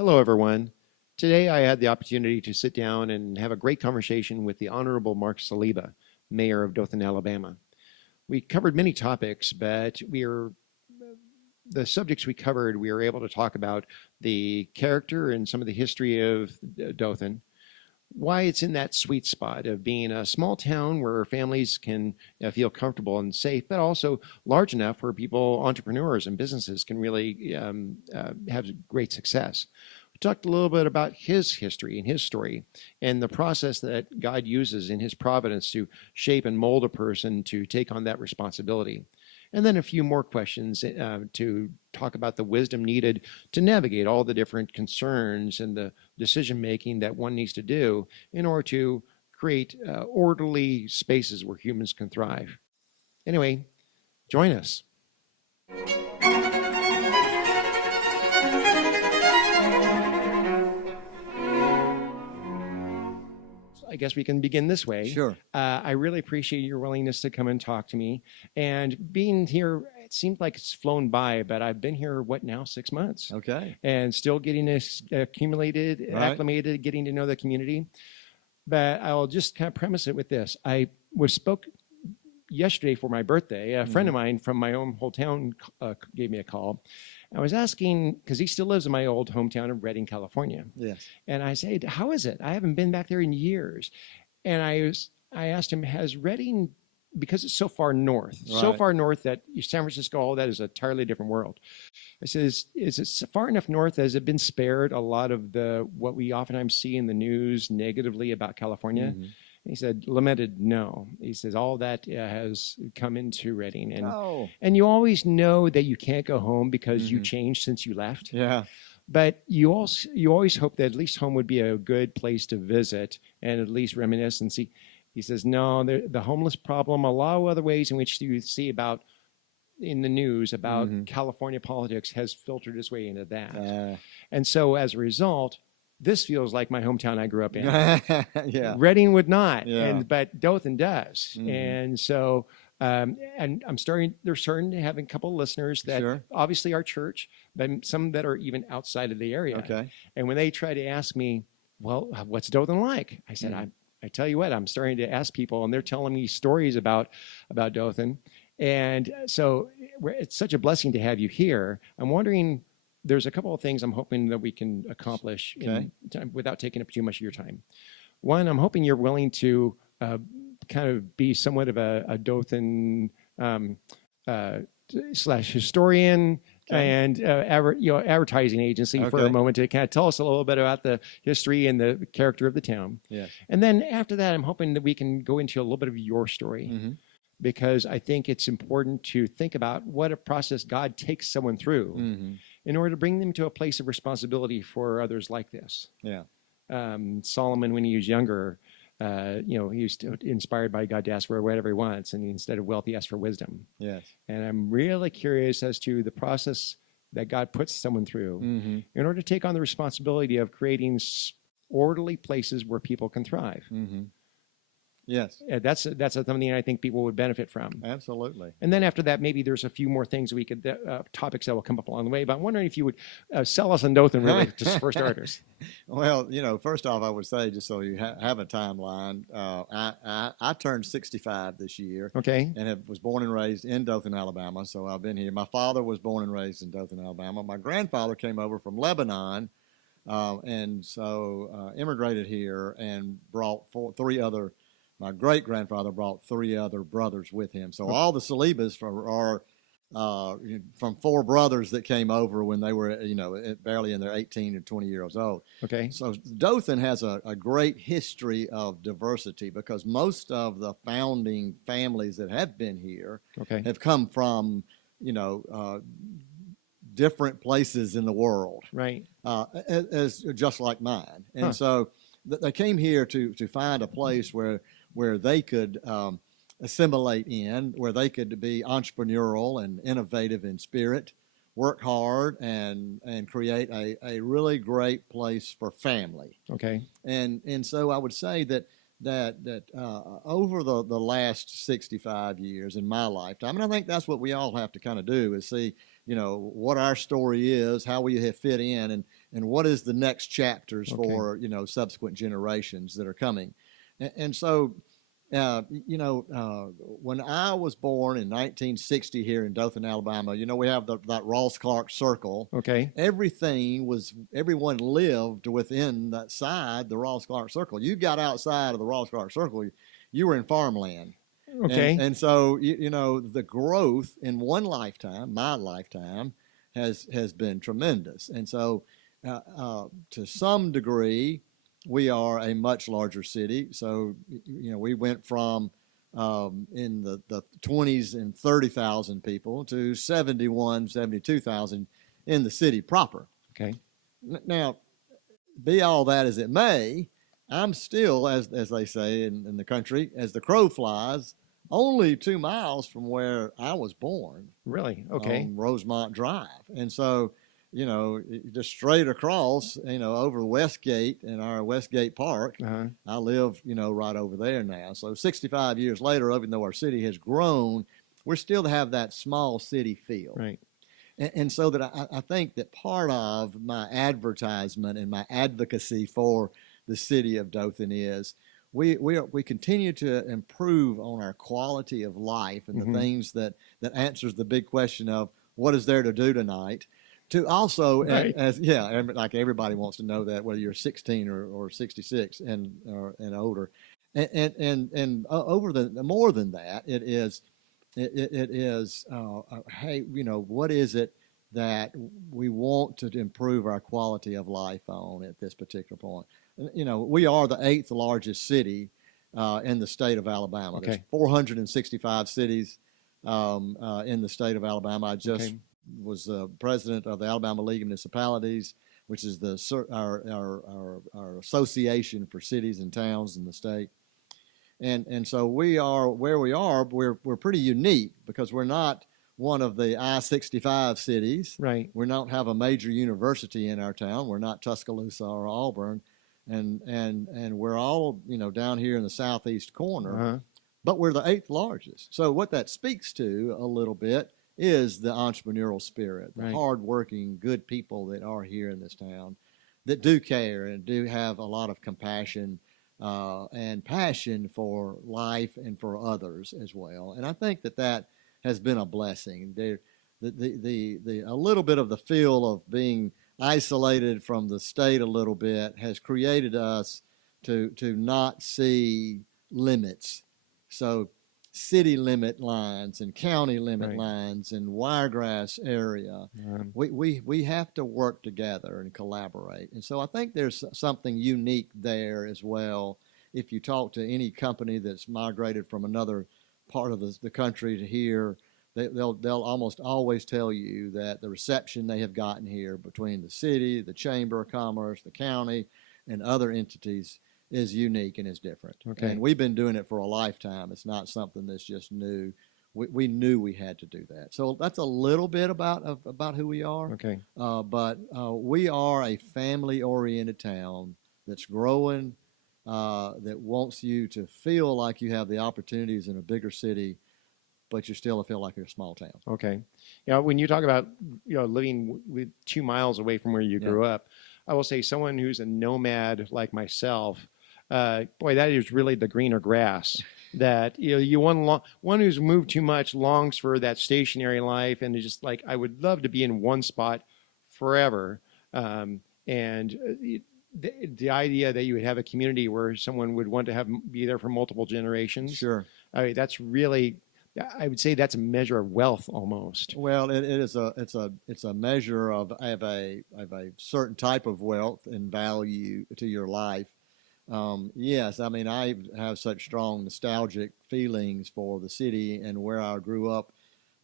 Hello, everyone. Today I had the opportunity to sit down and have a great conversation with the Honorable Mark Saliba, Mayor of Dothan, Alabama. We covered many topics, but the subjects we covered, we were able to talk about the character and some of the history of Dothan, why it's in that sweet spot of being a small town where families can feel comfortable and safe, but also large enough where people, entrepreneurs and businesses can really have great success. We talked a little bit about his history and his story and the process that God uses in his providence to shape and mold a person to take on that responsibility. And then a few more questions to talk about the wisdom needed to navigate all the different concerns and the decision making that one needs to do in order to create orderly spaces where humans can thrive. Anyway, join us. I guess we can begin this way. Sure. I really appreciate your willingness to come and talk to me. And being here, it seems like it's flown by, but I've been here, what now, 6 months? Okay. And still getting this accumulated, acclimated, getting to know the community. But I'll just kind of premise it with this. I spoke yesterday for my birthday. A friend of mine from my own hometown gave me a call. I was asking, because he still lives in my old hometown of Redding, California. Yes. And I said, how is it? I haven't been back there in years. And I asked him, has Redding, because it's so far north, so far north that San Francisco, all that is a entirely different world. I said, is it far enough north? Has it been spared a lot of what we oftentimes see in the news negatively about California? Mm-hmm. He said, lamented, no. He says, all that has come into Redding. And you always know that you can't go home because you changed since you left. Yeah. But you always hope that at least home would be a good place to visit and at least reminisce and see. He says, no, the homeless problem, a lot of other ways in which you see about in the news about California politics has filtered its way into that. And so as a result, this feels like my hometown I grew up in. Yeah. Redding would not, yeah. But Dothan does. And so, and they're starting to have a couple of listeners that obviously our church, but some that are even outside of the area. Okay. And when they try to ask me, well, what's Dothan like? I said, I tell you what, I'm starting to ask people, and they're telling me stories about Dothan. And so it's such a blessing to have you here. I'm wondering, there's a couple of things I'm hoping that we can accomplish in time without taking up too much of your time. One, I'm hoping you're willing to kind of be somewhat of a Dothan slash historian and advertising agency for a moment to kind of tell us a little bit about the history and the character of the town. Yes. And then after that, I'm hoping that we can go into a little bit of your story. Because I think it's important to think about what a process God takes someone through in order to bring them to a place of responsibility for others like this. Yeah. Solomon, when he was younger, he was inspired by God to ask for whatever he wants, and instead of wealth, he asked for wisdom. Yes. And I'm really curious as to the process that God puts someone through in order to take on the responsibility of creating orderly places where people can thrive. Yes. That's something I think people would benefit from. Absolutely. And then after that, maybe there's a few more things we could, topics that will come up along the way. But I'm wondering if you would sell us on Dothan, really, just for starters. Well, first off, I would say, just so you have a timeline, I turned 65 this year. Okay. And was born and raised in Dothan, Alabama. So I've been here. My father was born and raised in Dothan, Alabama. My grandfather came over from Lebanon, and so immigrated here and brought three other. My great-grandfather brought three other brothers with him. So all the Salibas are from four brothers that came over when they were, barely in their 18 or 20 years old. Okay. So Dothan has a great history of diversity because most of the founding families that have been here have come from, different places in the world. Right. As just like mine. And so they came here to find a place where they could assimilate in, where they could be entrepreneurial and innovative in spirit, work hard, and create a really great place for family. Okay. And so I would say that over the last 65 years in my lifetime, and I think that's what we all have to kind of do is see, what our story is, how we have fit in, and what is the next chapters Okay. for subsequent generations that are coming. And so when I was born in 1960 here in Dothan, Alabama, we have that Ross Clark Circle. Okay. Everyone lived within that side, the Ross Clark Circle. You got outside of the Ross Clark Circle, you were in farmland. Okay. And so, the growth in one lifetime, my lifetime, has been tremendous. And so, to some degree, we are a much larger city. So, we went from in the 20s and 30,000 people to 71, 72,000 in the city proper. Okay. Now, be all that as it may, I'm still, as they say in the country, as the crow flies, only 2 miles from where I was born. Really? Okay. On Rosemont Drive. And so, just straight across, over Westgate in our Westgate Park, I live, right over there now. So 65 years later, even though our city has grown, we're still to have that small city feel. Right. And so that I think that part of my advertisement and my advocacy for the city of Dothan is we continue to improve on our quality of life and the things that answers the big question of what is there to do tonight. To also, right. Like everybody wants to know that, whether you're 16 or 66 and older, and over the more than that, it is, hey, what is it that we want to improve our quality of life on at this particular point? We are the 8th largest city in the state of Alabama. Okay. There's 465 cities in the state of Alabama. I just was president of the Alabama League of Municipalities, which is our association for cities and towns in the state. And so we are where we are. We're pretty unique because we're not one of the I-65 cities. Right. We don't have a major university in our town. We're not Tuscaloosa or Auburn, and we're all down here in the southeast corner. But we're the 8th largest. So what that speaks to a little bit is the entrepreneurial spirit, the hardworking, good people that are here in this town that do care and do have a lot of compassion and passion for life and for others as well. And I think that has been a blessing. The a little bit of the feel of being isolated from the state a little bit has created us to not see limits. So city limit lines and county limit lines and Wiregrass area, we have to work together and collaborate. And so I think there's something unique there as well. If you talk to any company that's migrated from another part of the country to here, they'll almost always tell you that the reception they have gotten here between the city, the Chamber of Commerce, the county, and other entities is unique and is different. Okay. And we've been doing it for a lifetime. It's not something that's just new. We knew we had to do that. So that's a little bit about who we are. Okay. But we are a family-oriented town that's growing, that wants you to feel like you have the opportunities in a bigger city, but you still feel like you're a small town. Okay. When you talk about living with 2 miles away from where you grew up, I will say someone who's a nomad like myself, boy, that is really the greener grass. That one who's moved too much longs for that stationary life, and is just like, I would love to be in one spot forever. And the idea that you would have a community where someone would want to be there for multiple generations. Sure. I mean, that's really, I would say that's a measure of wealth almost. Well, it's a measure of a certain type of wealth and value to your life. Yes, I mean, I have such strong nostalgic feelings for the city and where I grew up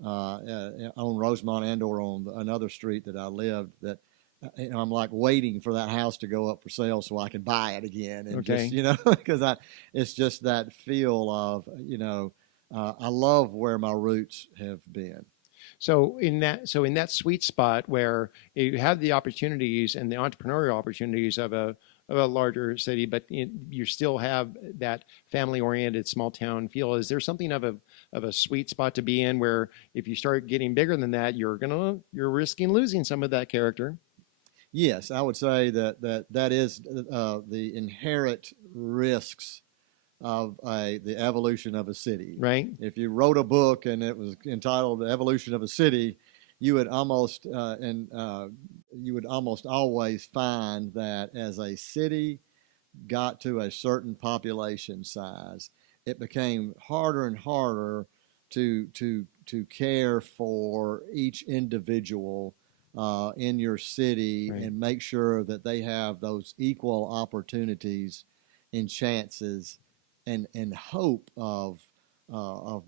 on Rosemont and or on another street that I lived, that I'm like waiting for that house to go up for sale so I can buy it again. And just, because it's just that feel of, I love where my roots have been. So in that sweet spot where you have the opportunities and the entrepreneurial opportunities of a larger city, but you still have that family-oriented small town feel, is there something of a sweet spot to be in where if you start getting bigger than that, you're risking losing some of that character? Yes, I would say that is the inherent risks of the evolution of a city. right? If you wrote a book and it was entitled "The Evolution of a City," you would almost you would almost always find that as a city got to a certain population size, it became harder and harder to care for each individual in your city Right. and make sure that they have those equal opportunities and chances and hope of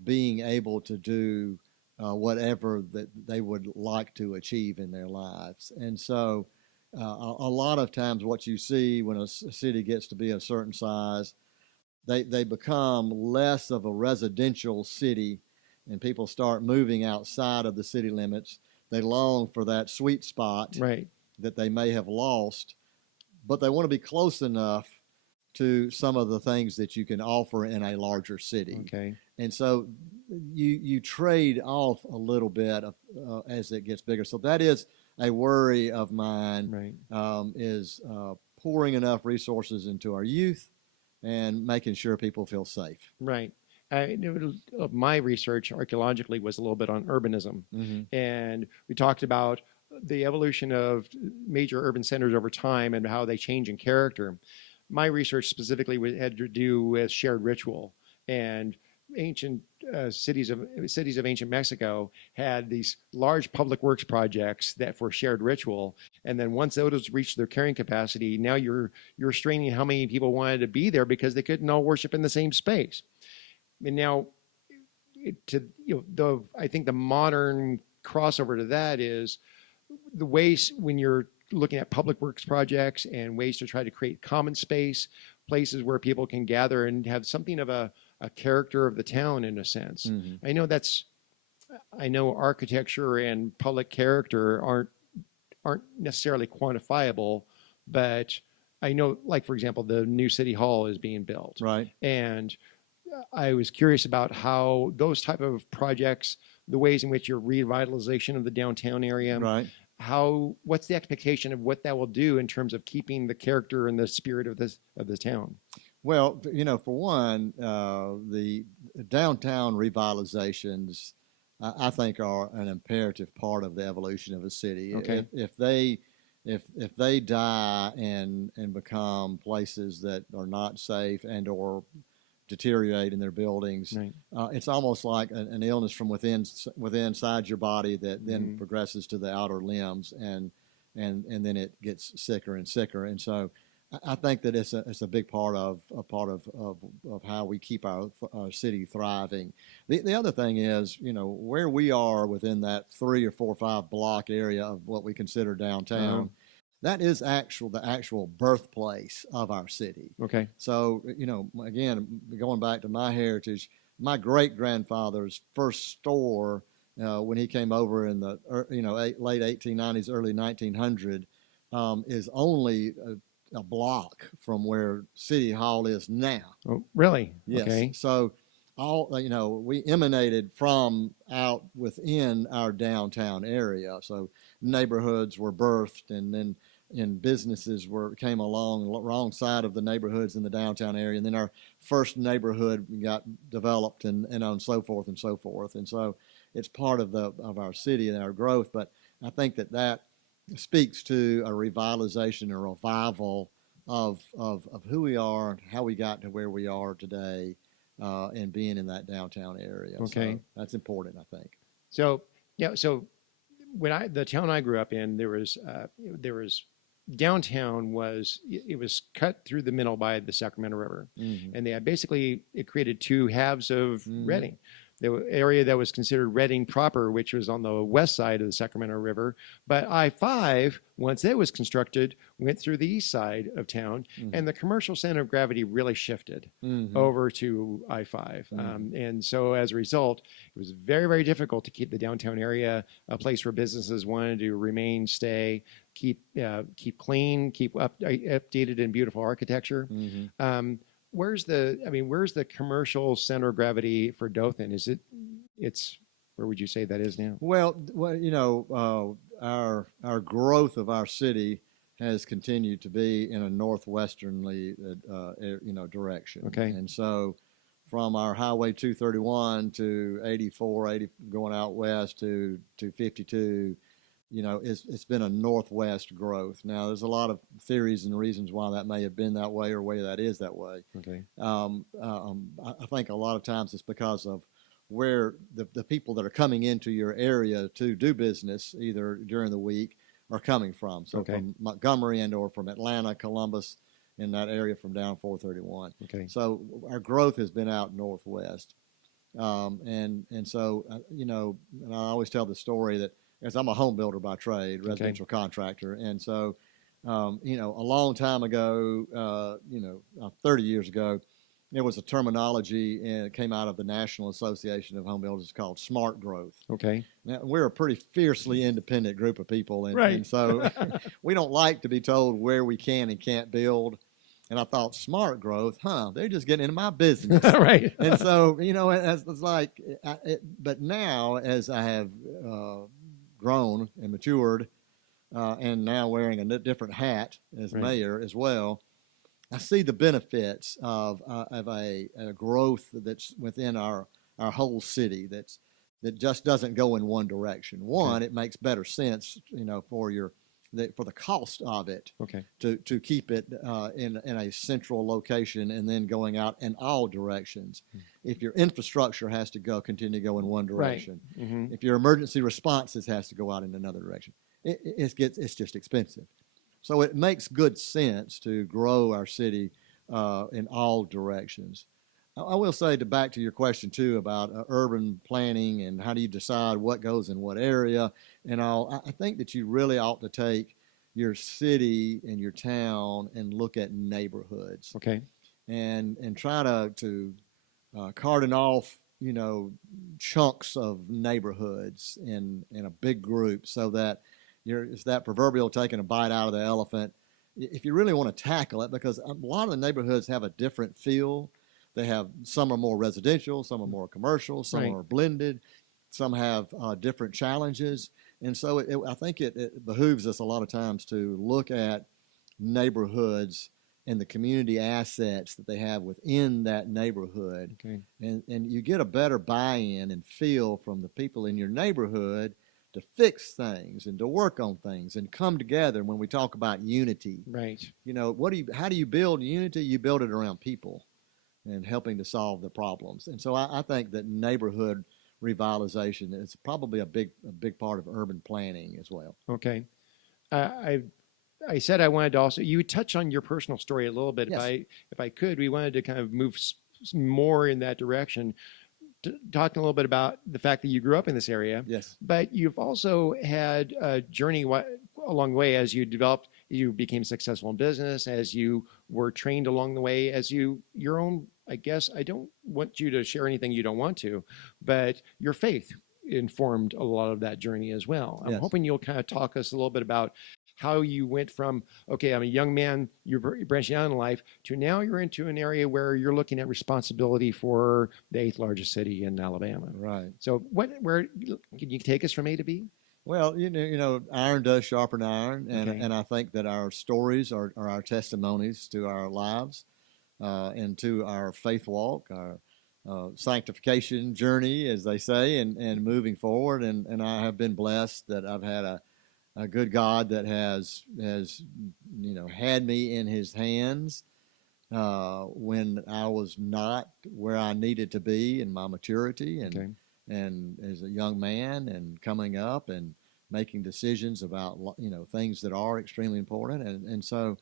being able to do whatever that they would like to achieve in their lives. And so a lot of times what you see when a city gets to be a certain size, they become less of a residential city and people start moving outside of the city limits. They long for that sweet spot Right. that they may have lost, but they want to be close enough to some of the things that you can offer in a larger city. Okay. And so you trade off a little bit as it gets bigger. So that is a worry of mine, Right. is pouring enough resources into our youth and making sure people feel safe. Right. My research archaeologically was a little bit on urbanism, Mm-hmm. and we talked about the evolution of major urban centers over time and how they change in character. My research specifically had to do with shared ritual, and ancient cities of ancient Mexico had these large public works projects that for shared ritual, and then once those reached their carrying capacity, now you're restraining how many people wanted to be there because they couldn't all worship in the same space. And now, I think the modern crossover to that is the ways when you're looking at public works projects and ways to try to create common space, places where people can gather and have something of a character of the town in a sense. Mm-hmm. I know architecture and public character aren't necessarily quantifiable, but I know, like for example, the new city hall is being built, Right. and I was curious about how those type of projects, the ways in which your revitalization of the downtown area, Right. what's the expectation of what that will do in terms of keeping the character and the spirit of the town? Well, for one, the downtown revitalizations, I think, are an imperative part of the evolution of a city. Okay. If they die and become places that are not safe and or deteriorate in their buildings, Right. it's almost like an illness from within inside your body that then Mm-hmm. progresses to the outer limbs and then it gets sicker and sicker. And so I think that it's a big part of how we keep our city thriving. The other thing is, where we are within that 3 or 4 or 5 block area of what we consider downtown. Uh-huh. That is the actual birthplace of our city. Okay. So, again, going back to my heritage, my great grandfather's first store when he came over in the late 1890s, early 1900, is only a block from where City Hall is now. Oh, really? Yes. Okay. So we emanated from out within our downtown area. So neighborhoods were birthed, and businesses came along alongside of the neighborhoods in the downtown area, and then our first neighborhood got developed, and on so forth and so forth. And so it's part of our city and our growth. But I think that speaks to a revitalization or revival of who we are, how we got to where we are today, and being in that downtown area. Okay. So that's important, I think. So yeah. So when the town I grew up in, there was downtown was cut through the middle by the Sacramento River, Mm-hmm. and they had basically it created two halves of Mm-hmm. Reading. The area that was considered Reading proper, which was on the west side of the Sacramento River, but I-5, once it was constructed, went through the east side of town, Mm-hmm. and the commercial center of gravity really shifted Mm-hmm. over to I-5. Mm-hmm. And so as a result, it was very, very difficult to keep the downtown area a place where businesses wanted to remain, stay, keep clean, keep updated and beautiful architecture. Mm-hmm. Where's the commercial center of gravity for Dothan? Where would you say that is now? Well, our growth of our city has continued to be in a northwesternly, direction. Okay. And so, from our Highway 231 to 84, 80, going out west to 52, it's been a northwest growth. Now, there's a lot of theories and reasons why that may have been that way or why that is that way. Okay. I think a lot of times it's because of where the people that are coming into your area to do business, either during the week, are coming from. So Okay. from Montgomery and or from Atlanta, Columbus, in that area from down 431. Okay. So our growth has been out northwest. And so, and I always tell the story that, as I'm a home builder by trade, residential contractor, and so, a long time ago, 30 years ago, there was a terminology, and it came out of the National Association of Home Builders called smart growth. Okay. Now, we're a pretty fiercely independent group of people, Right. and so we don't like to be told where we can and can't build. And I thought, smart growth, they're just getting into my business. Right. And so, it's like, but now as I have grown and matured, and now wearing a different hat as Right. mayor as well, I see the benefits of a growth that's within our whole city that just doesn't go in one direction. One, it makes better sense, for the cost of it, Okay. to keep it in a central location and then going out in all directions. If your infrastructure has to continue to go in one direction, Right. Mm-hmm. if your emergency responses has to go out in another direction, it's just expensive. So it makes good sense to grow our city in all directions. I will say, back to your question too about urban planning and how do you decide what goes in what area and all. I think that you really ought to take your city and your town and look at neighborhoods. Okay. And try to cordon off chunks of neighborhoods in a big group so that it's that proverbial taking a bite out of the elephant. If you really want to tackle it, because a lot of the neighborhoods have a different feel. Some are more residential, some are more commercial, some Right. are blended, some have different challenges. And so I think it behooves us a lot of times to look at neighborhoods and the community assets that they have within that neighborhood. Okay. And you get a better buy-in and feel from the people in your neighborhood to fix things and to work on things and come together. When we talk about unity, Right. how do you build unity? You build it around people and helping to solve the problems. And so I think that neighborhood revitalization is probably a big part of urban planning as well. Okay. I said I wanted to also, you touch on your personal story a little bit. Yes. If I could, we wanted to kind of move more in that direction. Talking a little bit about the fact that you grew up in this area. Yes. But you've also had a journey along the way as you developed, you became successful in business, as you were trained along the way, as your own, I guess, I don't want you to share anything you don't want to, but your faith informed a lot of that journey as well. I'm Yes. hoping you'll kind of talk us a little bit about how you went from, okay, I'm a young man, you're branching out in life, to now you're into an area where you're looking at responsibility for the 8th largest city in Alabama. Right. So where can you take us from A to B? Well, iron does sharpen iron, and Okay. and I think that our stories are our testimonies to our lives, and to our faith walk, our sanctification journey, as they say, and moving forward. And I have been blessed that I've had a good God that has had me in His hands when I was not where I needed to be in my maturity, and Okay. and as a young man and coming up and making decisions about things that are extremely important. And so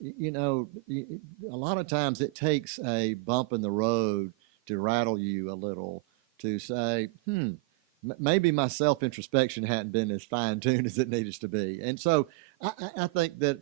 a lot of times it takes a bump in the road to rattle you a little, to say, maybe my self-introspection hadn't been as fine-tuned as it needed to be. And so I think that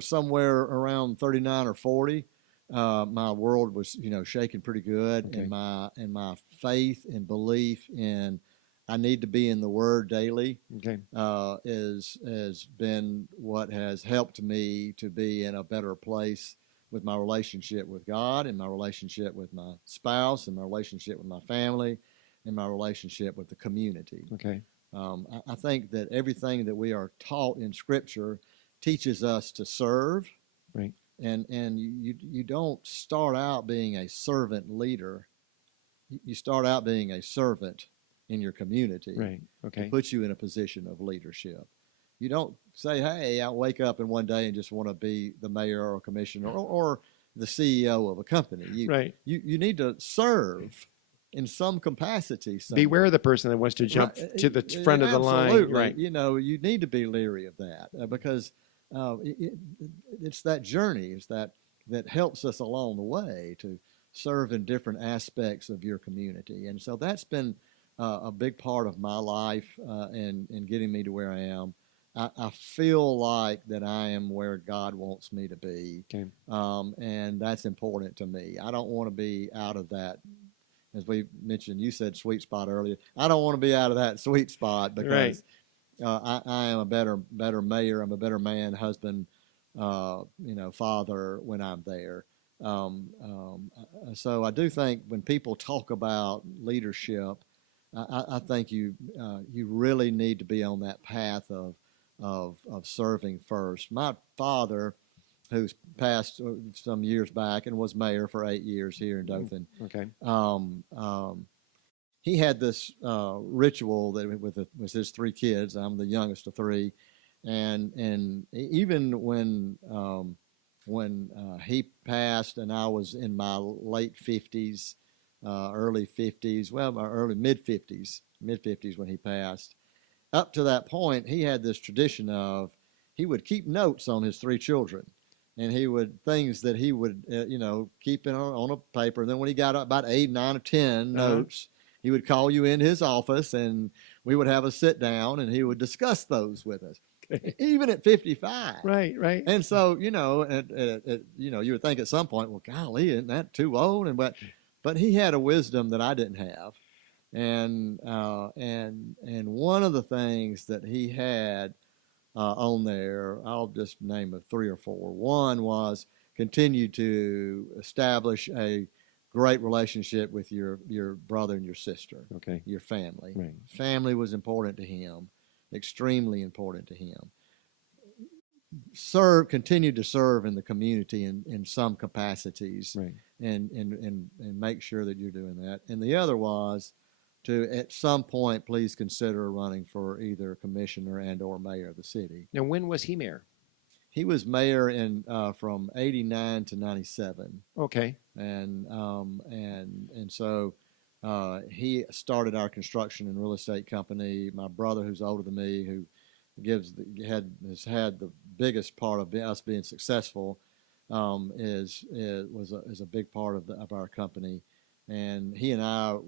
somewhere around 39 or 40, my world was shaking pretty good. Okay. And my faith and belief in I need to be in the Word daily Okay. has been what has helped me to be in a better place with my relationship with God, and my relationship with my spouse, and my relationship with my family, and my relationship with the community. Okay. I think that everything that we are taught in Scripture teaches us to serve. Right. And you don't start out being a servant leader. You start out being a servant in your community. Right. Okay. To put you in a position of leadership. You don't say, hey, I'll wake up in one day and just want to be the mayor or commissioner or the CEO of a company. Right. You need to serve in some capacity somewhere. Beware the person that wants to jump to the front of the line. Absolutely. Right. You know, you need to be leery of that because it's that journey. It's that helps us along the way to serve in different aspects of your community. And so that's been a big part of my life and getting me to where I am. I feel like that I am where God wants me to be. Okay. And that's important to me. I don't want to be out of that. As we mentioned, you said sweet spot earlier. I don't want to be out of that sweet spot because I am a better mayor. I'm a better man, husband, father when I'm there. So I do think when people talk about leadership, I think you really need to be on that path of serving first. My father, who's passed some years back and was mayor for 8 years here in Dothan. Okay. He had this ritual that with his 3 kids. I'm the youngest of 3, and even when he passed and I was in my late 50s, early 50s, well, my early mid 50s when he passed. Up to that point, he had this tradition of he would keep notes on his 3 children. And he would things that he would keep on a paper. And then when he got about 8, 9, or 10 notes, he would call you into his office, and we would have a sit down, and he would discuss those with us, even at 55. Right. And so you would think at some point, well, golly, isn't that too old? But he had a wisdom that I didn't have, and one of the things that he had on there, I'll just name 3 or 4. One was continue to establish a great relationship with your brother and your sister. Okay. Your family. Right. Family was important to him, extremely important to him. Continue to serve in the community in some capacities, right. and make sure that you're doing that. And the other was to, at some point, please consider running for either commissioner and or mayor of the city. Now, when was he mayor? He was mayor from 89 to 97. Okay. And so he started our construction and real estate company. My brother, who's older than me, who has had the biggest part of us being successful, is a big part of our company. And he and I,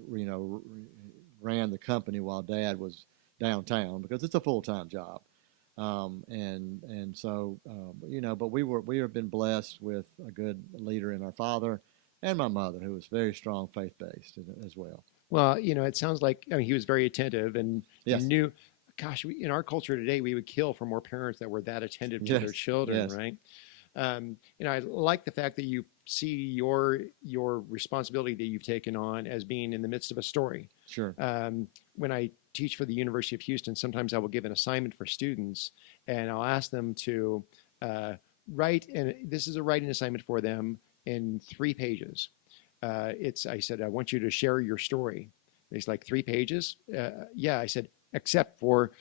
ran the company while Dad was downtown because it's a full-time job. But we have been blessed with a good leader in our father and my mother, who was very strong faith-based as well. Well, it sounds like he was very attentive and yes. knew. Gosh, in our culture today, we would kill for more parents that were that attentive to their children, yes. right? I like the fact that you see your responsibility that you've taken on as being in the midst of a story. Sure. When I teach for the University of Houston, sometimes I will give an assignment for students, and I'll ask them to write, and this is a writing assignment for them in 3 pages. I said, I want you to share your story. It's like 3 pages. Yeah, I said, except for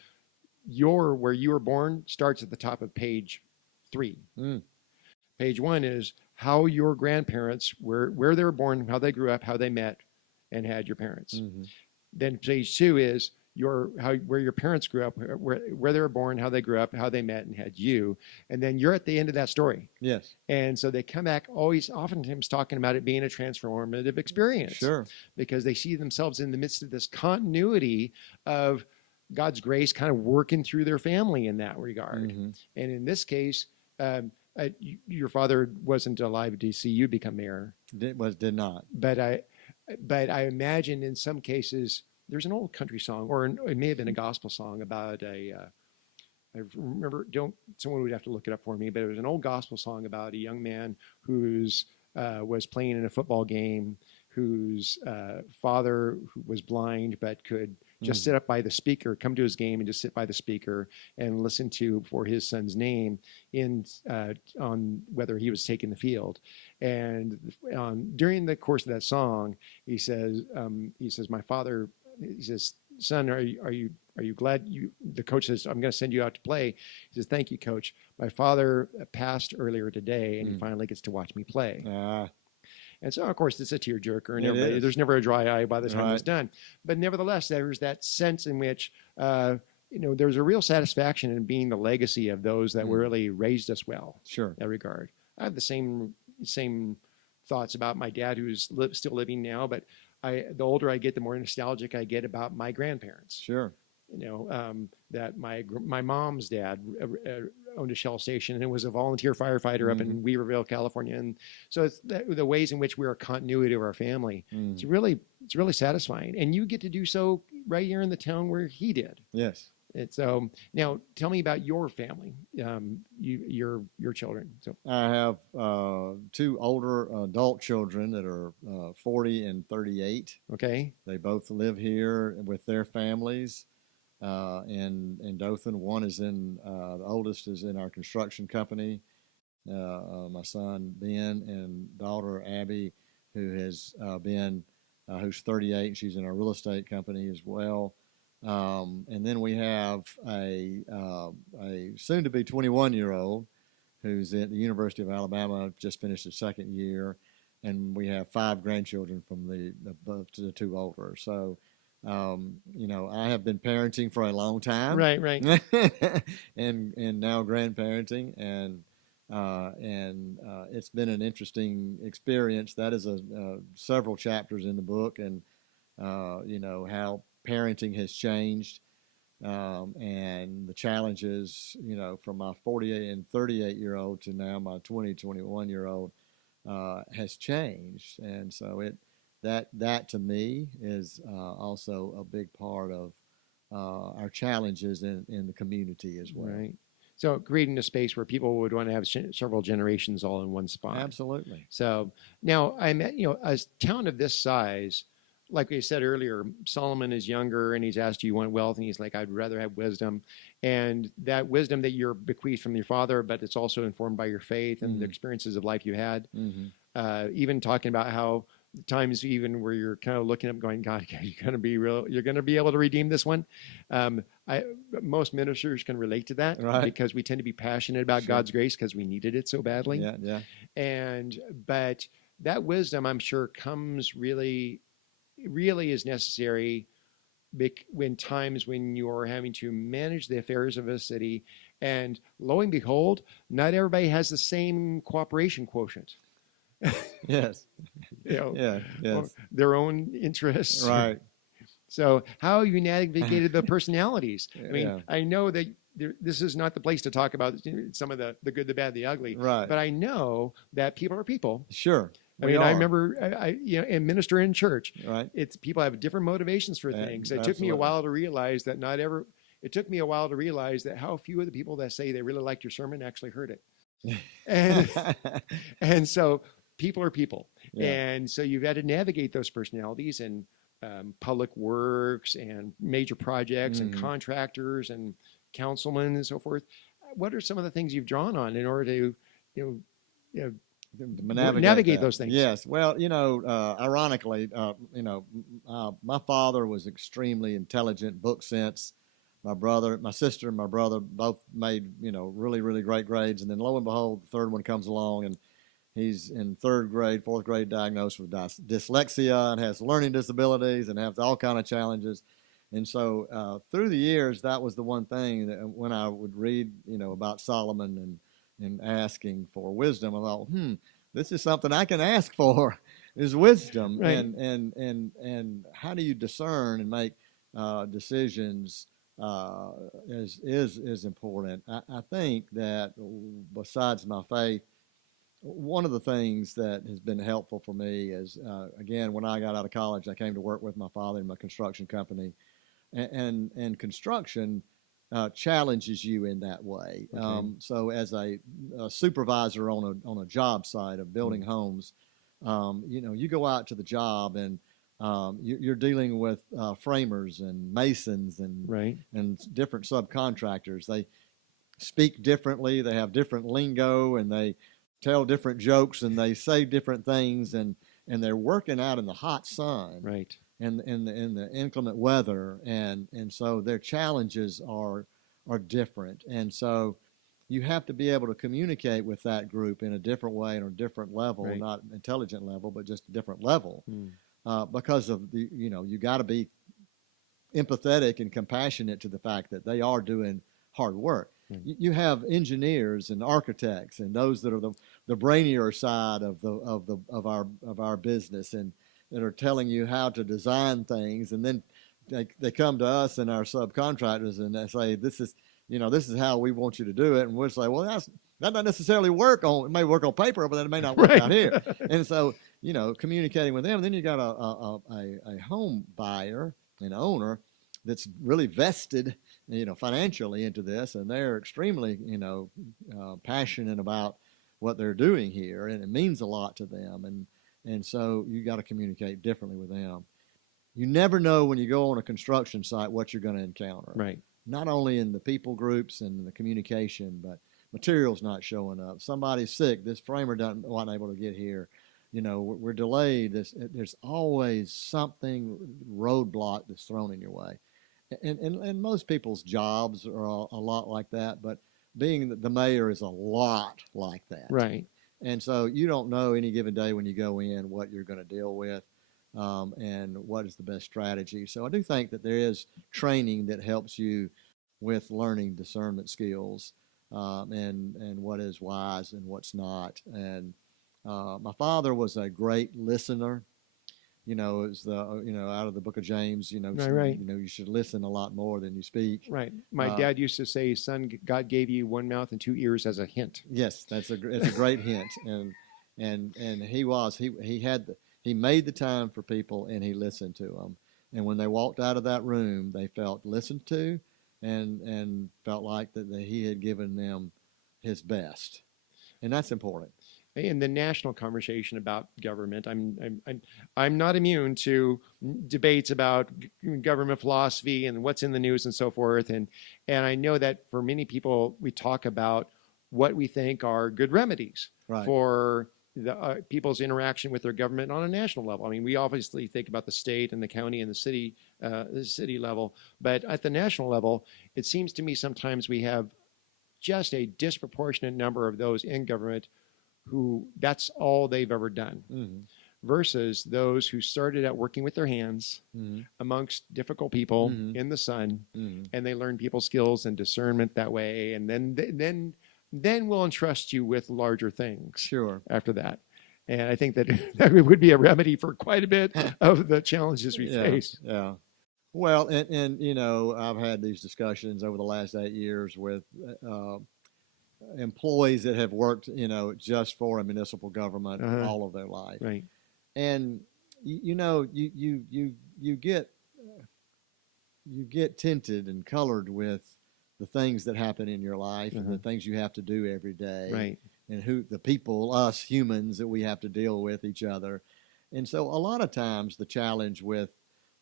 where you were born starts at the top of page 3. Page 1 is how your grandparents, where they were born, how they grew up, how they met, and had your parents. Mm-hmm. Then page 2 is where your parents grew up, where they were born, how they grew up, how they met, and had you. And then you're at the end of that story. Yes. And so they come back oftentimes talking about it being a transformative experience. Sure. Because they see themselves in the midst of this continuity of God's grace kind of working through their family in that regard. Mm-hmm. And in this case, your father wasn't alive to see you become mayor. Did not. But I imagine in some cases there's an old country song, or it may have been a gospel song about I remember. Someone would have to look it up for me. But it was an old gospel song about a young man who's was playing in a football game, whose father who was blind but could just sit up by the speaker, come to his game and just sit by the speaker and listen to for his son's name in on whether he was taking the field. And during the course of that song, he says, my father, he says, son, are you glad you, the coach says, I'm going to send you out to play. He says, thank you, coach. My father passed earlier today and he finally gets to watch me play. And so, of course, it's a tearjerker, and everybody, there's never a dry eye by the time it's done. But nevertheless, there's that sense in which, there's a real satisfaction in being the legacy of those that really raised us well. Sure. In that regard. I have the same thoughts about my dad, who's still living now, but the older I get, the more nostalgic I get about my grandparents. Sure. That my mom's dad owned a Shell station and was a volunteer firefighter up in Weaverville, California, and so it's the ways in which we're a continuity of our family. It's really satisfying, and you get to do so right here in the town where he did. Yes. And so now, tell me about your family, your children. So I have two older adult children that are 40 and 38. Okay. They both live here with their families. In Dothan. One is the oldest is in our construction company. My son Ben and daughter Abby, who's 38, and she's in our real estate company as well. And then we have a soon-to-be 21-year-old who's at the University of Alabama, just finished his second year, and we have 5 grandchildren from the two older. So. I have been parenting for a long time, right, and now grandparenting, and it's been an interesting experience. That is several chapters in the book, and how parenting has changed, and the challenges, from my 48 and 38-year-old to now my 21-year-old has changed, and so that to me is also a big part of our challenges in the community as well. Right. So creating a space where people would want to have several generations all in one spot. Absolutely. So now a town of this size, like we said earlier, Solomon is younger and he's asked, do you want wealth? And he's like, I'd rather have wisdom. And that wisdom that you're bequeathed from your father, but it's also informed by your faith and the experiences of life you had. Even talking about how times even where you're kind of looking up going, God, you're going to be able to redeem this one. Most ministers can relate to that because we tend to be passionate about God's grace because we needed it so badly. Yeah. But that wisdom, I'm sure, comes really is necessary when times when you're having to manage the affairs of a city, and lo and behold, not everybody has the same cooperation quotient. Yes. Their own interests. Right. So how you navigated the personalities? I mean, I know that this is not the place to talk about some of the good, the bad, the ugly. Right. But I know that people are people. Sure. I remember, and minister in church. Right. It's people have different motivations for things. It took me a while to realize that It took me a while to realize that how few of the people that say they really liked your sermon actually heard it, and so people are people, and so you've had to navigate those personalities and public works and major projects and contractors and councilmen and so forth. What are some of the things you've drawn on in order to navigate those things? Yes. Well, ironically, my father was extremely intelligent, book sense. My sister and my brother both made, really, really great grades. And then lo and behold, the third one comes along and he's in fourth grade diagnosed with dyslexia and has learning disabilities and has all kind of challenges. And so through the years, that was the one thing that when I would read, about Solomon and asking for wisdom, I thought, this is something I can ask for, is wisdom. Right. And how do you discern and make decisions is important. I think that besides my faith, one of the things that has been helpful for me is, again, when I got out of college, I came to work with my father in my construction company, and construction challenges you in that way. Okay. So as a supervisor on a job site of building homes, you go out to the job and You're dealing with framers and masons Right. and different subcontractors. They speak differently. They have different lingo, and they tell different jokes, and they say different things, and they're working out in the hot sun, Right. and in the inclement weather, and so their challenges are different, and so you have to be able to communicate with that group in a different way, on a different level, Right. not intelligent level, but just a different level, Mm. because of the you got to be empathetic and compassionate to the fact that they are doing hard work. Mm. You have engineers and architects and those that are the brainier side of our business, and that are telling you how to design things, and then they come to us and our subcontractors and they say, this is how we want you to do it, and we'll say, well, that doesn't necessarily work on, it may work on paper, but it may not work Right. out here. And so communicating with them. And then you got a home buyer, an owner that's really vested, financially into this, and they're extremely, passionate about what they're doing here, and it means a lot to them, and so you got to communicate differently with them. You never know when you go on a construction site what you're going to encounter. Right. Not only in the people groups and the communication, but materials not showing up. Somebody's sick. This framer wasn't able to get here. We're delayed. There's always something roadblock that's thrown in your way, and most people's jobs are a lot like that. But being the mayor is a lot like that, Right. and so you don't know any given day when you go in what you're going to deal with, and what is the best strategy. So I do think that there is training that helps you with learning discernment skills, and what is wise and what's not. And my father was a great listener. It's the out of the book of James. Right. You should listen a lot more than you speak. Right. My dad used to say, "Son, God gave you one mouth and two ears as a hint." Yes, it's a great hint, and he made the time for people, and he listened to them. And when they walked out of that room, they felt listened to, and felt like that he had given them his best, and that's important. In the national conversation about government, I'm not immune to debates about government philosophy and what's in the news and so forth. And I know that for many people, we talk about what we think are good remedies Right. for the people's interaction with their government on a national level. I mean, we obviously think about the state and the county and the city level, but at the national level, it seems to me sometimes we have just a disproportionate number of those in government who that's all they've ever done, Mm-hmm. versus those who started out working with their hands Mm-hmm. amongst difficult people Mm-hmm. in the sun, Mm-hmm. and they learn people skills and discernment that way, and then we'll entrust you with larger things Sure. after that. And I think that that would be a remedy for quite a bit of the challenges we Yeah. face. Yeah. Well, and I've had these discussions over the last 8 years with employees that have worked, just for a municipal government all of their life, Right. and you get tinted and colored with the things that happen in your life and the things you have to do every day, Right. and who the people, us humans, that we have to deal with each other, and so a lot of times the challenge with,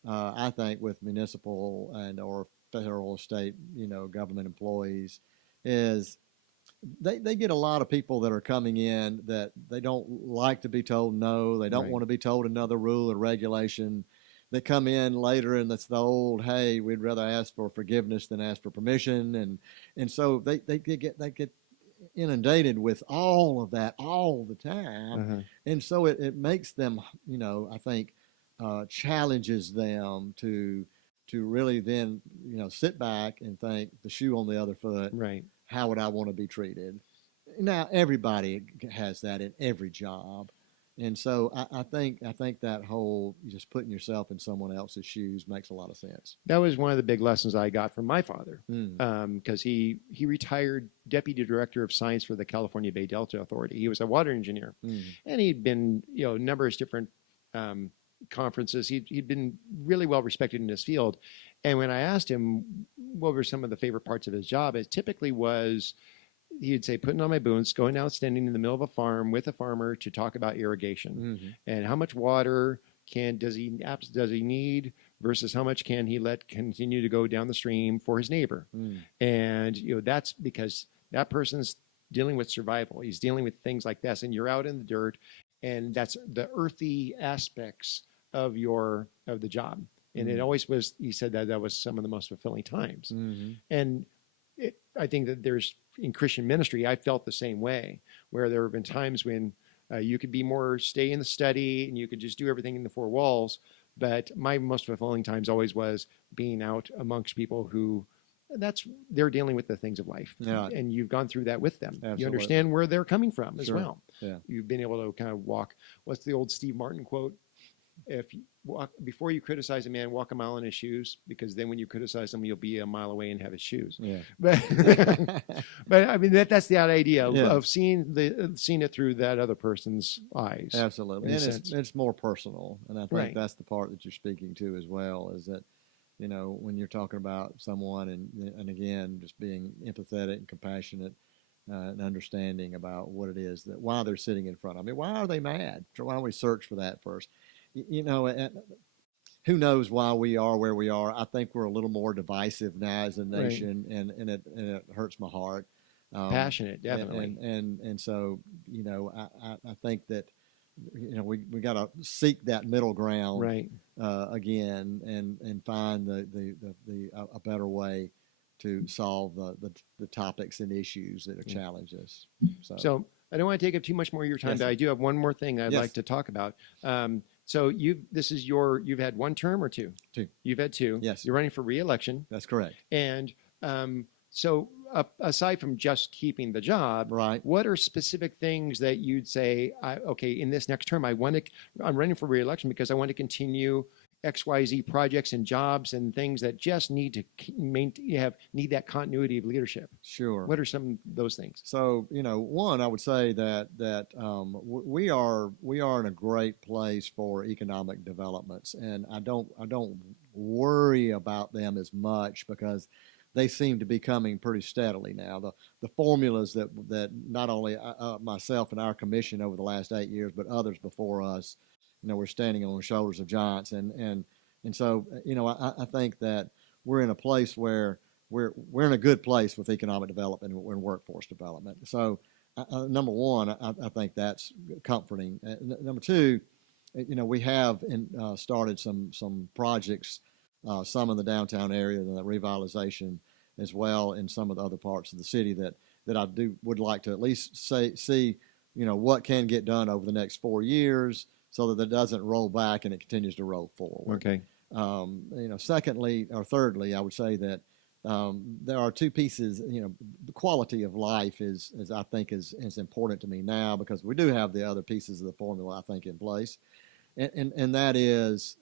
I think, with municipal and or federal, state, government employees is they get a lot of people that are coming in that they don't like to be told no. They don't Right. want to be told another rule or regulation. They come in later, and that's the old, hey, we'd rather ask for forgiveness than ask for permission, and so they get inundated with all of that all the time, and so it makes them, I think, challenges them to really then sit back and think, the shoe on the other foot. Right. How would I want to be treated? Now everybody has that in every job, and so I think that whole just putting yourself in someone else's shoes makes a lot of sense. That was one of the big lessons I got from my father, Mm. because he retired deputy director of science for the California Bay Delta Authority. He was a water engineer, Mm. and he'd been numerous different conferences. He'd been really well respected in his field. And when I asked him what were some of the favorite parts of his job, it typically was, he'd say, putting on my boots, going out, standing in the middle of a farm with a farmer to talk about irrigation Mm-hmm. and how much water does he need versus how much can he let continue to go down the stream for his neighbor? And that's because that person's dealing with survival. He's dealing with things like this, and you're out in the dirt, and that's the earthy aspects of the job. And it always was. He said that was some of the most fulfilling times. And I think that there's in Christian ministry, I felt the same way, where there have been times when you could be more stay in the study and you could just do everything in the four walls. But my most fulfilling times always was being out amongst people who they're dealing with the things of life. Yeah. And you've gone through that with them. Absolutely. You understand where they're coming from as Sure. well. Yeah. You've been able to kind of walk. What's the old Steve Martin quote? If you before you criticize a man, walk a mile in his shoes, because then when you criticize him, you'll be a mile away and have his shoes. Yeah. But I mean that's the idea of seeing it through that other person's eyes. Absolutely, and it's more personal, and I think that's the part that you're speaking to as well. Is that when you're talking about someone and again just being empathetic and compassionate. And understanding about what it is that why they're sitting in front of me. Why are they mad? Why don't we search for that first? Who knows why we are where we are? I think we're a little more divisive now as a nation, and it hurts my heart. Passionate, definitely. And so I think that we got to seek that middle ground again and find a better way to solve the topics and issues that challenge us. So I don't want to take up too much more of your time, but I do have one more thing I'd like to talk about. So you've had one term or two? Two. You've had two. Yes. You're running for re-election. That's correct. And so aside from just keeping the job, what are specific things that you'd say, in this next term, I'm running for re-election because I want to continue XYZ projects and jobs and things that just need that continuity of leadership. Sure. What are some of those things? So, one, I would say that we are in a great place for economic developments, and I don't worry about them as much because they seem to be coming pretty steadily now. The formulas that not only myself and our commission over the last 8 years, but others before us, we're standing on the shoulders of giants, and so I think that we're in a place where we're in a good place with economic development and workforce development. So number one, I think that's comforting. Number two, we have started some projects, some in the downtown area and the revitalization as well in some of the other parts of the city that I would like to at least see what can get done over the next 4 years, so that it doesn't roll back and it continues to roll forward. Okay. Secondly or thirdly, I would say that there are two pieces. The quality of life is I think is important to me now, because we do have the other pieces of the formula I think in place, and that is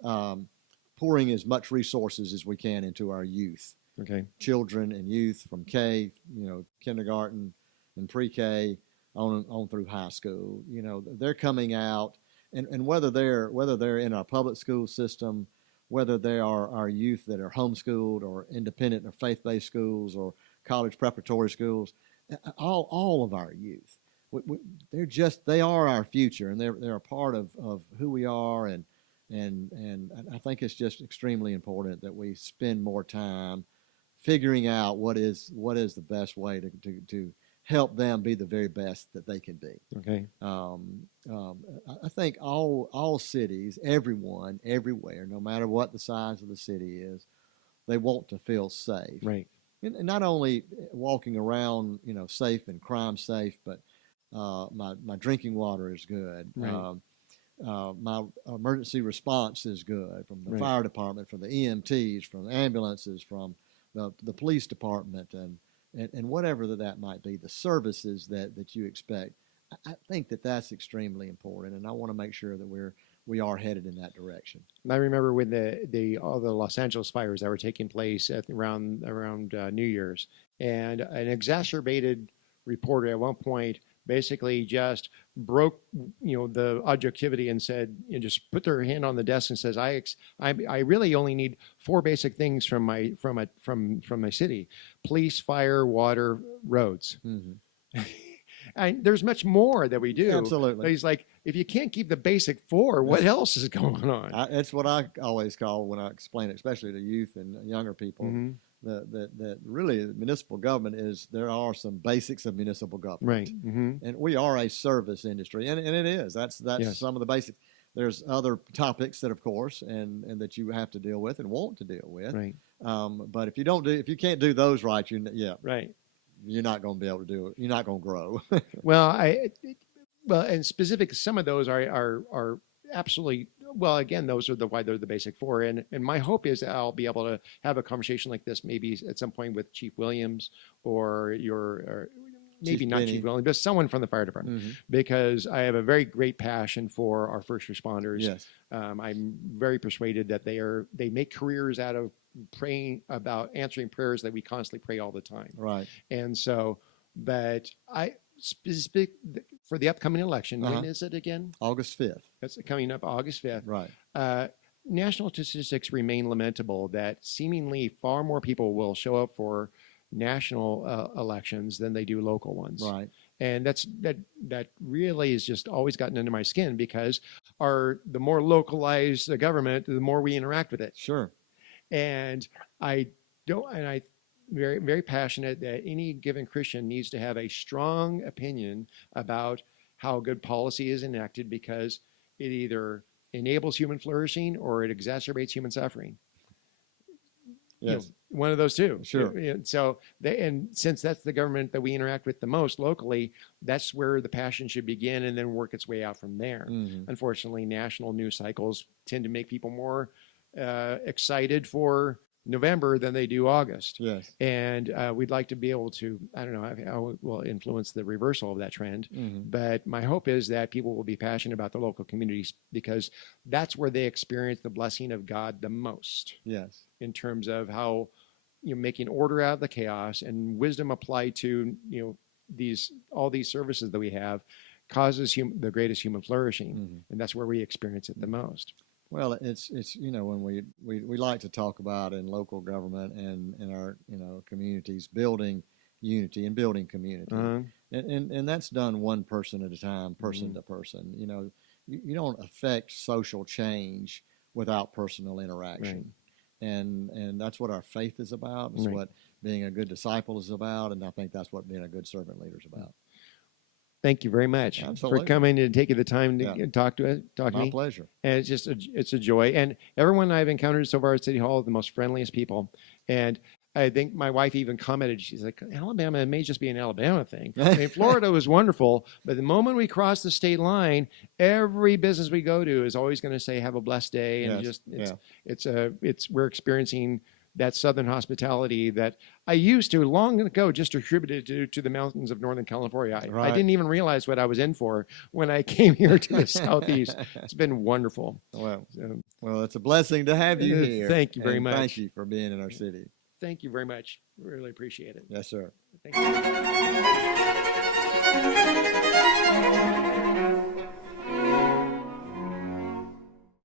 pouring as much resources as we can into our youth. Okay. Children and youth from kindergarten and pre-K on through high school. They're coming out. And whether they're in our public school system, whether they are our youth that are homeschooled or independent or faith-based schools or college preparatory schools, all of our youth, they are our future, and they're a part of who we are, and I think it's just extremely important that we spend more time figuring out what is the best way to help them be the very best that they can be. Okay. I think all cities, everyone, everywhere, no matter what the size of the city is, they want to feel safe. Right. And not only walking around, safe and crime safe, but my drinking water is good. Right. My emergency response is good, from the fire department, from the EMTs, from the ambulances, from the police department, and whatever that might be, the services that you expect. I think that that's extremely important, and I want to make sure that we are headed in that direction. I remember when all the Los Angeles fires that were taking place around New Year's, and an exacerbated reporter at one point basically just broke the objectivity and said, just put their hand on the desk and says, I really only need 4 basic things from my city: police, fire, water, roads. Mm-hmm. there's much more that we do. But Absolutely. he's like, if you can't keep the basic four, what else is going on? It's what I always call, when I explain it, especially to youth and younger people, Mm-hmm. that really municipal government there are some basics of municipal government. Right. Mm-hmm. And we are a service industry, and it is. That's Yes. some of the basics. There's other topics that, of course, and that you have to deal with and want to deal with. Right. But if you can't do those right, Right. you're not going to be able to do it. You're not going to grow. Well, and specific, some of those are absolutely, well, again, those are why they're the basic four. And my hope is that I'll be able to have a conversation like this, maybe at some point with Chief Williams or maybe Chief not Benny. Chief Williams, but someone from the fire department, Mm-hmm. because I have a very great passion for our first responders. Yes. I'm very persuaded that they make careers out of praying, about answering prayers that we constantly pray all the time. Right. And so, but specific for the upcoming election, Uh-huh. when is it again? August 5th. That's coming up August 5th. Right. National statistics remain lamentable that seemingly far more people will show up for national elections than they do local ones. Right. And that really has just always gotten under my skin, because the more localized the government, the more we interact with it. Sure. And I'm very, very passionate that any given Christian needs to have a strong opinion about how good policy is enacted, because it either enables human flourishing or it exacerbates human suffering. Yes. One of those two. Sure. So and since that's the government that we interact with the most locally, that's where the passion should begin and then work its way out from there. Mm-hmm. Unfortunately, national news cycles tend to make people more excited for November than they do August. Yes. And we'd like to be able to, I don't know how it will influence the reversal of that trend, Mm-hmm. but my hope is that people will be passionate about their local communities, because that's where they experience the blessing of God the most, Yes. in terms of how making order out of the chaos and wisdom applied to all these services that we have causes the greatest human flourishing. Mm-hmm. And that's where we experience it the most. Well, it's when we like to talk about in local government and in our communities, building unity and building community, Uh-huh. and that's done one person at a time, person Mhm. to person. You don't affect social change without personal interaction, and that's what our faith is about. It's Right. what being a good disciple is about, and I think that's what being a good servant leader is about. Thank you very much Absolutely. for coming and taking the time to Yeah. talk to My me. pleasure. And it's a joy. And everyone I've encountered so far at City Hall are the most friendliest people. And I think my wife even commented, she's like, Alabama, it may just be an Alabama thing. I mean, Florida was wonderful, but the moment we cross the state line, every business we go to is always going to say, have a blessed day. And we're experiencing that Southern hospitality that I used to long ago just attributed to the mountains of Northern California. I Right. didn't even realize what I was in for when I came here to the Southeast. It's been wonderful. Well, So, it's a blessing to have you here. Thank you very and much. Thank you for being in our city. thank you very much. Really appreciate it. Yes, sir. Thank you.